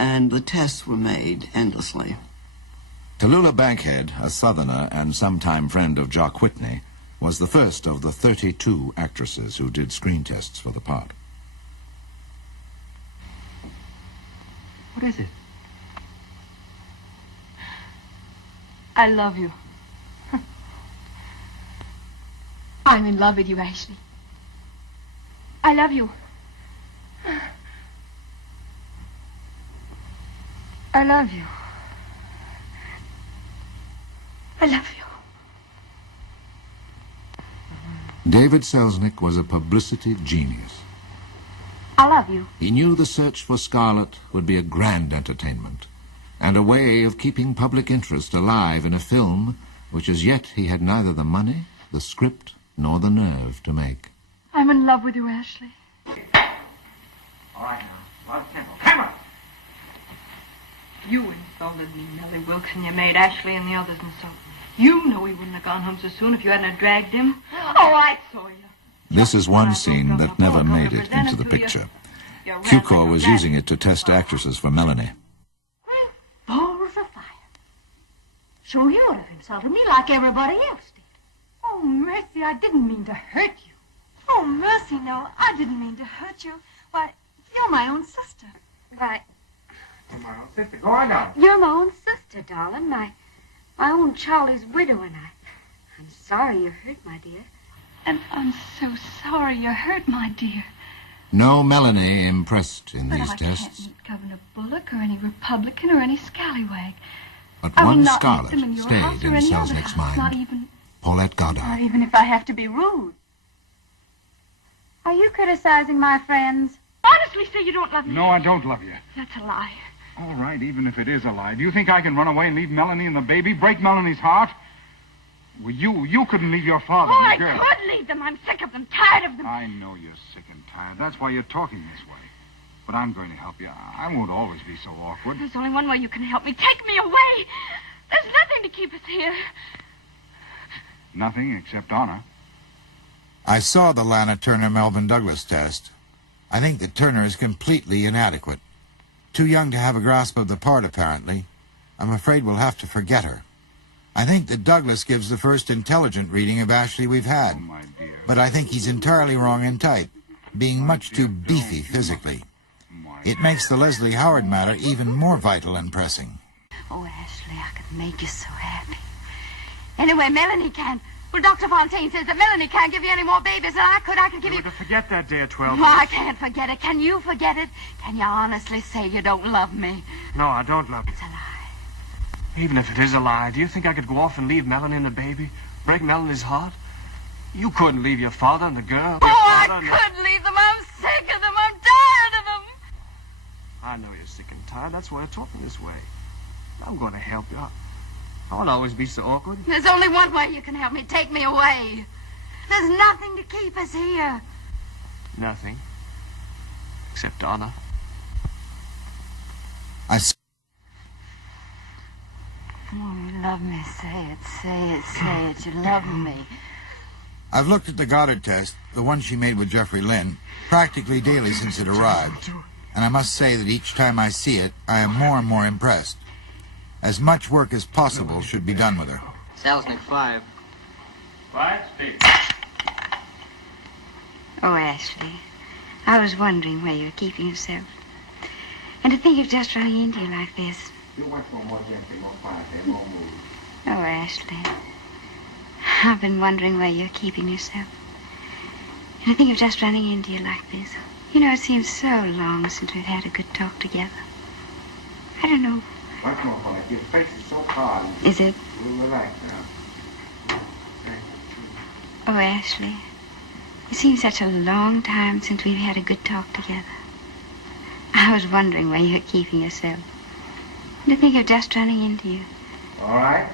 and the tests were made endlessly. Tallulah Bankhead, a Southerner and sometime friend of Jock Whitney, was the first of the 32 actresses who did screen tests for the part. What is it? I love you. I'm in love with you, Ashley. I love you. I love you. I love you. David Selznick was a publicity genius. I love you. He knew the search for Scarlett would be a grand entertainment and a way of keeping public interest alive in a film which as yet he had neither the money, the script, nor the nerve to make. I'm in love with you, Ashley. All right, now. Love tempo. Camera! You insulted me, Nellie Wilson. You made Ashley and the others insult me. You know he wouldn't have gone home so soon if you hadn't dragged him. Oh, I saw you. This is one scene that never made it into the picture. Cukor was using it to test actresses for Melanie. Balls of fire. So you would have insulted me like everybody else did. Oh, Mercy, I didn't mean to hurt you. Oh, Mercy, no, I didn't mean to hurt you. Why, you're my own sister. Why, You're my own sister. Go on now. You're my own sister, darling. My own Charlie's widow, and I'm sorry you hurt, my dear. and I'm so sorry you're hurt, my dear. No Melanie impressed in But these I tests, can't meet Governor Bullock or any Republican or any scallywag. but I will one not meet Scarlett them in your stayed house in or any other Selznick's house, not mind. even... Paulette Goddard. Not even if I have to be rude. Are you criticizing my friends? Honestly, say you don't love me. No, I don't love you. That's a lie. All right, even if it is a lie. Do you think I can run away and leave Melanie and the baby? Break Melanie's heart? Well, you couldn't leave your father Oh, and I the girl. could leave them. I'm sick of them, tired of them. I know you're sick and tired. That's why you're talking this way. But I'm going to help you. I won't always be so awkward. There's only one way you can help me. Take me away. There's nothing to keep us here. Nothing except honor. I saw the Lana Turner-Melvin Douglas test. I think that Turner is completely inadequate. Too young to have a grasp of the part, apparently. I'm afraid we'll have to forget her. I think that Douglas gives the first intelligent reading of Ashley we've had. Oh, my dear. But I think he's entirely wrong in type, being much too beefy physically. It makes the Leslie Howard matter even more vital and pressing. Oh, Ashley, I could make you so happy. Anyway, Melanie can. Well, Dr. Fontaine says that Melanie can't give you any more babies, and I could give you... To forget that day at 12. Oh, I can't forget it. Can you forget it? Can you honestly say you don't love me? No, I don't love you. It's a lie. Even if it is a lie, do you think I could go off and leave Melanie and the baby? Break Melanie's heart? You couldn't leave your father and the girl. Oh, I could leave them. I'm sick of them. I'm tired of them. I know you're sick and tired. That's why you're talking this way. I'm going to help you. I won't always be so awkward. There's only one way you can help me. Take me away. There's nothing to keep us here. Nothing. Except honor. I s- Oh, you love me. Say it, say it, say it. You love me. I've looked at the Goddard test, the one she made with Jeffrey Lynn, practically daily since it arrived. And I must say that each time I see it, I am more and more impressed. As much work as possible should be done with her. Selznick 5. Quiet, Steve. Oh, Ashley, I was wondering where you were keeping yourself. And to think of just running into you like this. You watch more gently, more quietly, more move. Oh, Ashley, I've been wondering where you're keeping yourself. And to think of just running into you like this. You know, it seems so long since we've had a good talk together. I don't know. Watch more quietly. Your face is so hard. Is it? Relax now. Oh, Ashley, it seems such a long time since we've had a good talk together. I was wondering where you're keeping yourself. And to think of just running into you. All right.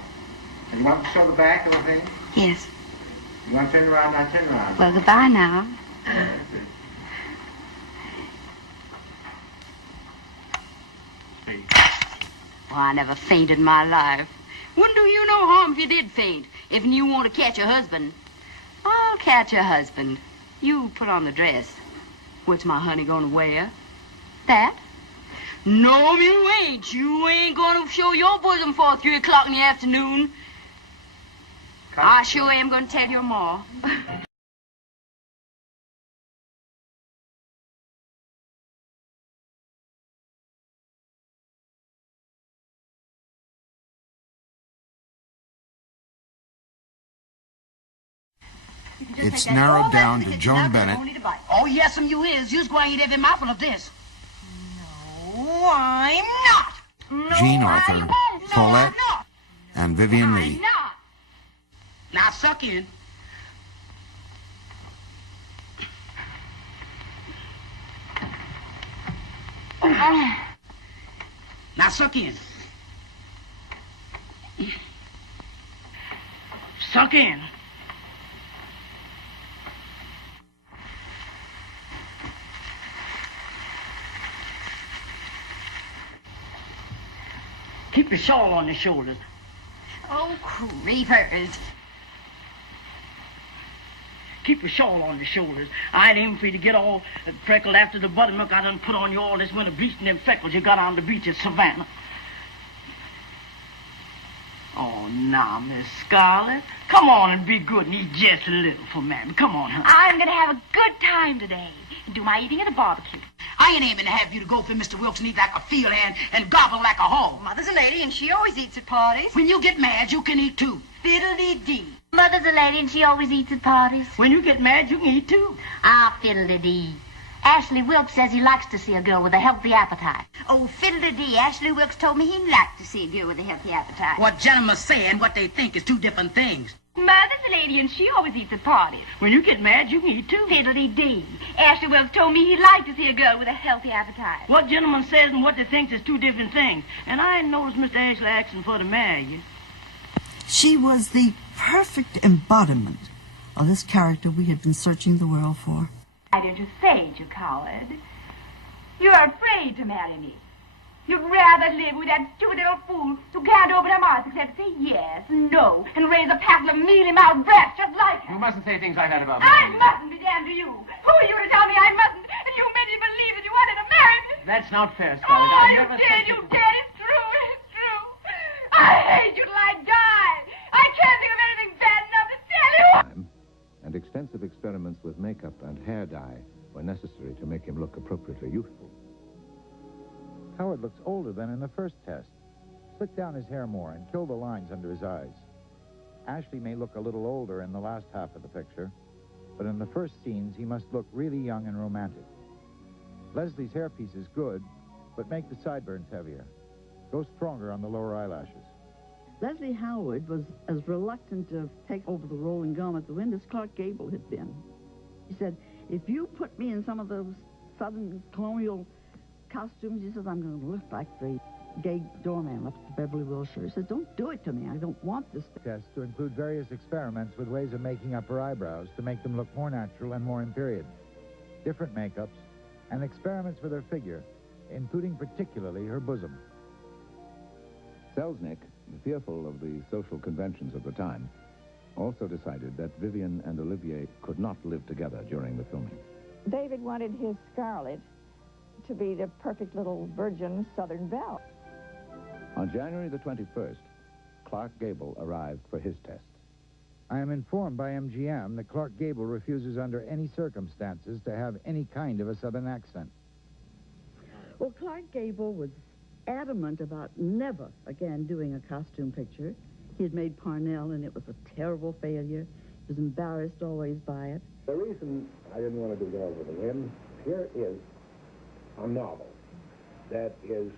And you want to show the back of the thing? Yes. You want to turn around? Now turn around. Well, goodbye now. Oh, I never fainted in my life. Wouldn't do you no harm if you did faint. If you want to catch your husband, I'll catch your husband. You put on the dress. What's my honey going to wear? That? No, you ain't. You ain't gonna show your bosom for 3 o'clock in the afternoon. I sure am gonna tell your ma. It's narrowed down to Joan Bennett. Oh, yes, you is. You's going to eat every mouthful of this. No, I'm not. No, Jean Arthur, Paulette, and Vivian I'm Lee. not. Now, suck in. Now, suck in. Suck in. Keep your shawl on your shoulders. Oh, creepers. Keep your shawl on your shoulders. I ain't aiming for you to get all freckled after the buttermilk I done put on you all this winter, bleaching them freckles you got on the beach at Savannah. Oh, now, Miss Scarlett. Come on and be good and eat just a little for Mammy. Come on, honey. I'm gonna have a good time today and do my eating at a barbecue. I ain't aiming to have you to go for Mr. Wilkes and eat like a field hand and gobble like a hog. Mother's a lady and she always eats at parties. When you get mad, you can eat too. Fiddle-dee-dee. Mother's a lady and she always eats at parties. When you get mad, you can eat too. Ah, fiddle-dee. Ashley Wilkes says he likes to see a girl with a healthy appetite. Oh, fiddle-dee. Ashley Wilkes told me he'd like to see a girl with a healthy appetite. What gentlemen say and what they think is two different things. Mother's a lady and she always eats at parties. When you get mad, you can eat too. Fiddle-dee-dee. Ashley Wilkes told me he'd like to see a girl with a healthy appetite. What gentleman says and what they think is two different things. And I ain't noticed Mr. Ashley asking for to marry you. She was the perfect embodiment of this character we had been searching the world for. Why did you say it, you coward? You're afraid to marry me. You'd rather live with that stupid little fool who can't open her mouth except say yes, no, and raise a pack of mealy-mouthed brats just like her. You mustn't say things like that about me. I mustn't be damned to you. Who are you to tell me I mustn't? And you made me believe that you wanted to marry me. That's not fair, Oh, Scarlett. I you never did, said you did. It's true, it's true. I hate you till I die. I can't think of anything bad enough to tell you. And extensive experiments with makeup and hair dye were necessary to make him look appropriately youthful. Howard looks older than in the first test. Slick down his hair more and kill the lines under his eyes. Ashley may look a little older in the last half of the picture, but in the first scenes he must look really young and romantic. Leslie's hairpiece is good, but make the sideburns heavier. Go stronger on the lower eyelashes. Leslie Howard was as reluctant to take over the role in Gone with the Wind as Clark Gable had been. He said, if you put me in some of those Southern colonial costumes, he says, I'm going to look like the gay doorman up at Beverly Wilshire. He said, don't do it to me. I don't want this. Tests to include various experiments with ways of making up her eyebrows to make them look more natural and more in period. Different makeups, and experiments with her figure, including particularly her bosom. Selznick, fearful of the social conventions of the time, also decided that Vivian and Olivier could not live together during the filming. David wanted his Scarlett to be the perfect little virgin Southern belle. On January the 21st, Clark Gable arrived for his tests. I am informed by MGM that Clark Gable refuses under any circumstances to have any kind of a Southern accent. Well, Clark Gable was adamant about never again doing a costume picture. He had made Parnell, and it was a terrible failure. He was embarrassed always by it. The reason I didn't want to do Gone with the Wind, here is a novel that is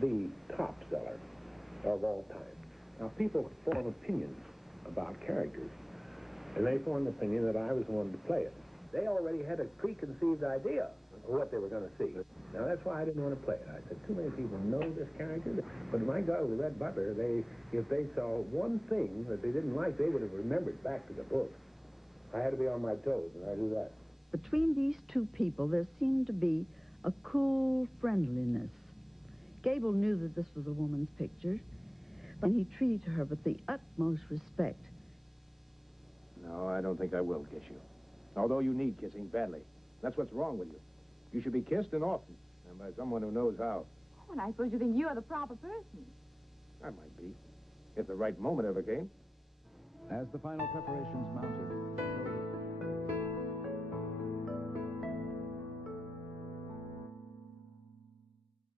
the top seller of all time. Now, people form opinions about characters, and they formed the opinion that I was the one to play it. They already had a preconceived idea of what they were going to see. Now, that's why I didn't want to play it. I said, too many people know this character. But my God, with Red Butler, if they saw one thing that they didn't like, they would have remembered back to the book. I had to be on my toes, and I do that. Between these two people, there seemed to be a cool friendliness. Gable knew that this was a woman's picture, and he treated her with the utmost respect. No, I don't think I will kiss you. Although you need kissing badly. That's what's wrong with you. You should be kissed and often. And by someone who knows how. Oh, and I suppose you think you're the proper person. I might be. If the right moment ever came. As the final preparations mounted,